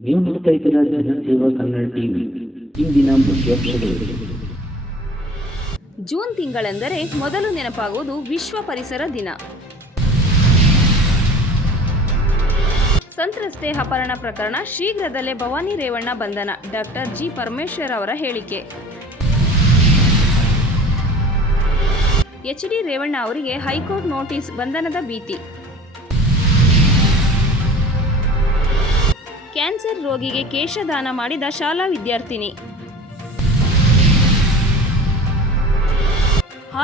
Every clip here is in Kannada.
ನೋಡ್ತಾ ಇದ್ದೀರಾ ಕನ್ನಡ ಟಿವಿ ಇಂದಿನ ಮುಖ್ಯಾಂಶಗಳು ಜೂನ್ ತಿಂಗಳೆಂದರೆ ಮೊದಲು ನೆನಪಾಗುವುದು ವಿಶ್ವ ಪರಿಸರ ದಿನ. ಸಂತ್ರಸ್ತೆ ಅಪಹರಣ ಪ್ರಕರಣ ಶೀಘ್ರದಲ್ಲೇ ಭವಾನಿ ರೇವಣ್ಣ ಬಂಧನ, ಡಾಕ್ಟರ್ ಜಿ ಪರಮೇಶ್ವರ್ ಅವರ ಹೇಳಿಕೆ. ಎಚ್ ಡಿ ರೇವಣ್ಣ ಅವರಿಗೆ ಹೈಕೋರ್ಟ್ ನೋಟಿಸ್ ಬಂಧನದ ಭೀತಿ. ಕ್ಯಾನ್ಸರ್ ರೋಗಿಗೆ ಕೇಶದಾನ ಮಾಡಿದ ಶಾಲಾ ವಿದ್ಯಾರ್ಥಿನಿ.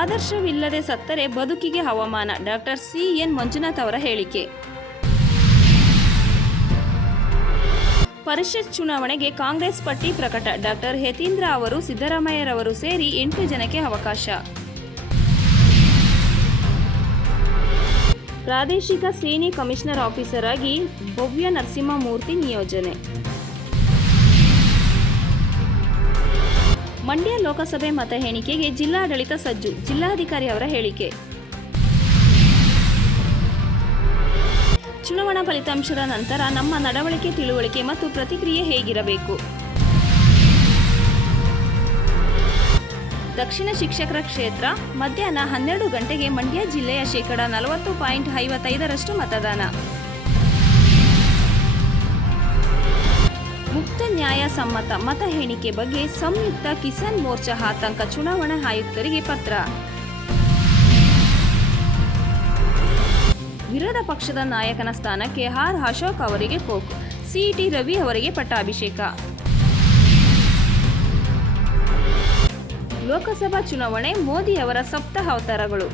ಆದರ್ಶವಿಲ್ಲದೆ ಸತ್ತರೆ ಬದುಕಿಗೆ ಹವಾಮಾನ, ಡಾಕ್ಟರ್ ಸಿ ಎನ್ ಮಂಜುನಾಥ್ ಅವರ ಹೇಳಿಕೆ. ಪರಿಷತ್ ಚುನಾವಣೆಗೆ ಕಾಂಗ್ರೆಸ್ ಪಟ್ಟಿ ಪ್ರಕಟ, ಡಾಕ್ಟರ್ ಯತೀಂದ್ರ ಅವರು ಸಿದ್ದರಾಮಯ್ಯರವರು ಸೇರಿ ಎಂಟು ಜನಕ್ಕೆ ಅವಕಾಶ. ಪ್ರಾದೇಶಿಕ ಸೇನೆ ಕಮಿಷನರ್ ಆಫೀಸರ್ ಆಗಿ ಭವ್ಯ ನರಸಿಂಹಮೂರ್ತಿ ನಿಯೋಜನೆ. ಮಂಡ್ಯ ಲೋಕಸಭೆ ಮತ ಎಣಿಕೆಗೆ ಜಿಲ್ಲಾಡಳಿತ ಸಜ್ಜು, ಜಿಲ್ಲಾಧಿಕಾರಿ ಅವರ ಹೇಳಿಕೆ. ಚುನಾವಣಾ ಫಲಿತಾಂಶದ ನಂತರ ನಮ್ಮ ನಡವಳಿಕೆ, ತಿಳುವಳಿಕೆ ಮತ್ತು ಪ್ರತಿಕ್ರಿಯೆ ಹೇಗಿರಬೇಕು? ದಕ್ಷಿಣ ಶಿಕ್ಷಕರ ಕ್ಷೇತ್ರ. ಮಧ್ಯಾಹ್ನ ಹನ್ನೆರಡು ಗಂಟೆಗೆ ಮಂಡ್ಯ ಜಿಲ್ಲೆಯ ಶೇಕಡ ನಲವತ್ತು ಪಾಯಿಂಟ್ ಐವತ್ತೈದರಷ್ಟು ಮತದಾನ. ಮುಕ್ತ ನ್ಯಾಯಸಮ್ಮತ ಮತ ಎಣಿಕೆ ಬಗ್ಗೆ ಸಂಯುಕ್ತ ಕಿಸಾನ್ ಮೋರ್ಚಾ ಆತಂಕ ಚುನಾವಣಾ ಆಯುಕ್ತರಿಗೆ ಪತ್ರ. ವಿರೋಧ ಪಕ್ಷದ ನಾಯಕನ ಸ್ಥಾನಕ್ಕೆ ಆರ್ ಅಶೋಕ್ ಅವರಿಗೆ ಕೋಕ್. ಸಿಇಟಿ ರವಿ ಅವರಿಗೆ ಪಟ್ಟಾಭಿಷೇಕ. ಲೋಕಸಭಾ ಚುನಾವಣೆ ಮೋದಿ ಅವರ ಸಪ್ತ ಅವತಾರಗಳು.